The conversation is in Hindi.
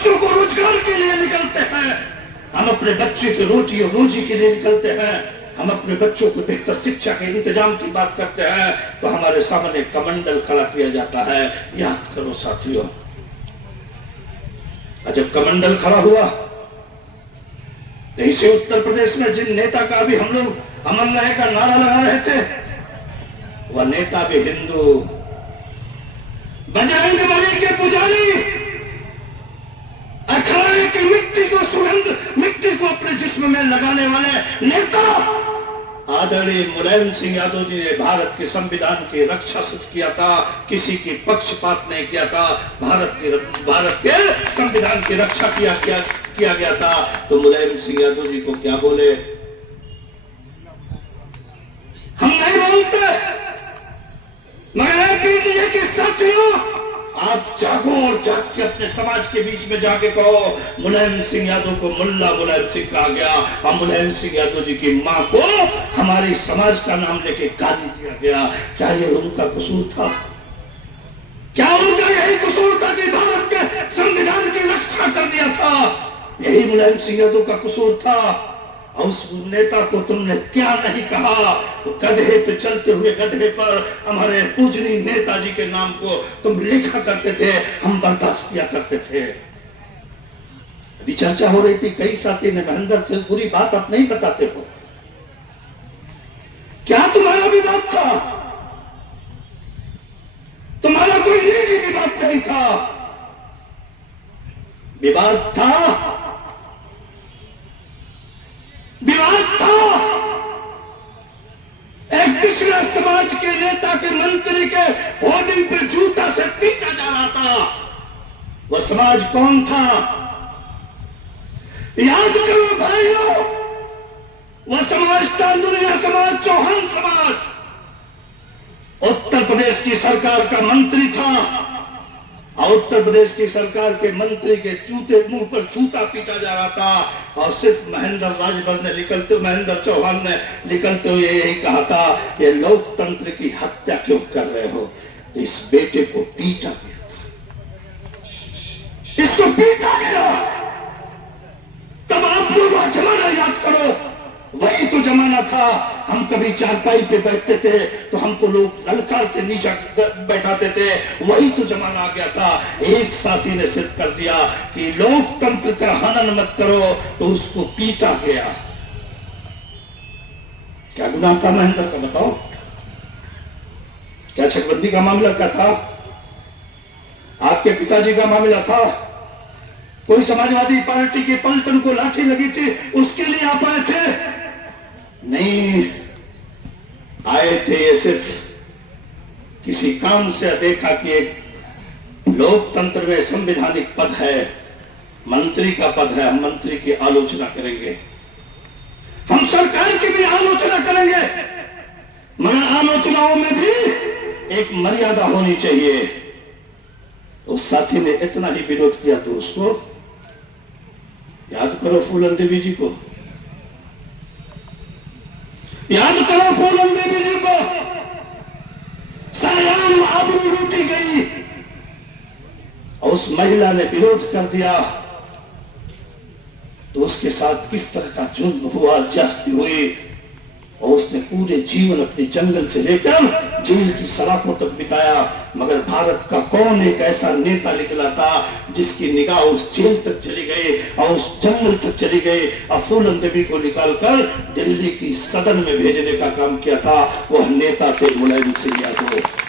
बच्चों को रोजगार के लिए निकलते हैं, हम अपने बच्चे की रोटी और रोजी के लिए निकलते हैं, हम अपने बच्चों को बेहतर शिक्षा के इंतजाम की बात करते हैं, तो हमारे सामने कमंडल खड़ा किया जाता है। याद करो साथियों, जब कमंडल खड़ा हुआ तो इसे उत्तर प्रदेश में जिन नेता का भी हम लोग अमन रहे का नारा लगा रहे थे, वह नेता भी हिंदू, बजरंग बली के पुजारी, अखाड़े की मिट्टी को सुगंध मिट्टी को अपने जिस्म में लगाने वाले नेता आदरणीय मुलायम सिंह यादव जी ने भारत के संविधान की रक्षा सिर्फ किया था, किसी की पक्षपात नहीं किया था। भारत के संविधान की रक्षा किया गया था। तो मुलायम सिंह यादव जी को क्या बोले? हम नहीं बोलते, मगर पीटीए के साथियों, आप जागो और जाग के अपने समाज के बीच में जाके कहो, मुलायम सिंह यादव को मुल्ला मुलायम सिंह कहा गया और मुलायम सिंह यादव जी की मां को हमारे समाज का नाम लेके गाली दिया गया। क्या ये उनका कसूर था? क्या उनका यही कसूर था कि भारत के संविधान की रक्षा कर दिया था? यही मुलायम सिंह यादव का कसूर था? और उस नेता को तुमने क्या नहीं कहा? गधे पे चलते हुए गधे पर हमारे पूजनीय नेताजी के नाम को तुम लिखा करते थे, हम बर्दाश्त किया करते थे। अभी चर्चा हो रही थी, कई साथी ने महेंद्र से बुरी बात आप नहीं बताते हो, क्या तुम्हारा विवाद था? तुम्हारा कोई निजी विवाद नहीं था, विवाद था, विवाद था। एक पिछड़े समाज के नेता के मंत्री के होर्डिंग पे जूता से पीटा जा रहा था। वह समाज कौन था? याद करो भाइयों, वह समाज था दुनिया समाज, चौहान समाज। उत्तर प्रदेश की सरकार का मंत्री था और उत्तर प्रदेश की सरकार के मंत्री के जूते मुंह पर जूता पीटा जा रहा था। और सिर्फ महेंद्र राजभर ने महेंद्र चौहान ने निकलते हुए यही कहा था, ये लोकतंत्र की हत्या क्यों कर रहे हो? तो इस बेटे को पीटा गया था, इसको पीटा गया। तब आप लोग जमाना याद करो, वही तो जमाना था। हम कभी चारपाई पे बैठते थे तो हमको लोग ललकार के नीचे बैठाते थे, वही तो जमाना आ गया था। एक साथी ने सिद्ध कर दिया कि लोकतंत्र का हनन मत करो, तो उसको पीटा गया। क्या गुनाह था महेंद्र का बताओ? क्या चकबंदी का मामला क्या था? आपके पिताजी का मामला था? कोई समाजवादी पार्टी के पलटन को लाठी लगी थी, उसके लिए आप आए थे? नहीं आए थे, ये सिर्फ किसी काम से देखा कि एक लोकतंत्र में संवैधानिक पद है, मंत्री का पद है, हम मंत्री की आलोचना करेंगे, हम सरकार की भी आलोचना करेंगे, मगर आलोचनाओं में भी एक मर्यादा होनी चाहिए। उस साथी ने इतना ही विरोध किया तो उसको याद करो, फूलन देवी जी को याद करो, फूलन देवी जी को सरेआम आबरू लूटी गई और उस महिला ने विरोध कर दिया तो उसके साथ किस तरह का जुल्म हुआ, ज्यादती हुई। और उसने पूरे जीवन अपने जंगल से लेकर जेल की सलाखों तक बिताया, मगर भारत का कौन एक ऐसा नेता निकला था जिसकी निगाह उस जेल तक चली गई और उस जंगल तक चली गई और फूलन देवी को निकालकर दिल्ली की सदन में भेजने का काम किया था? वह नेता थे मुलायम सिंह यादव।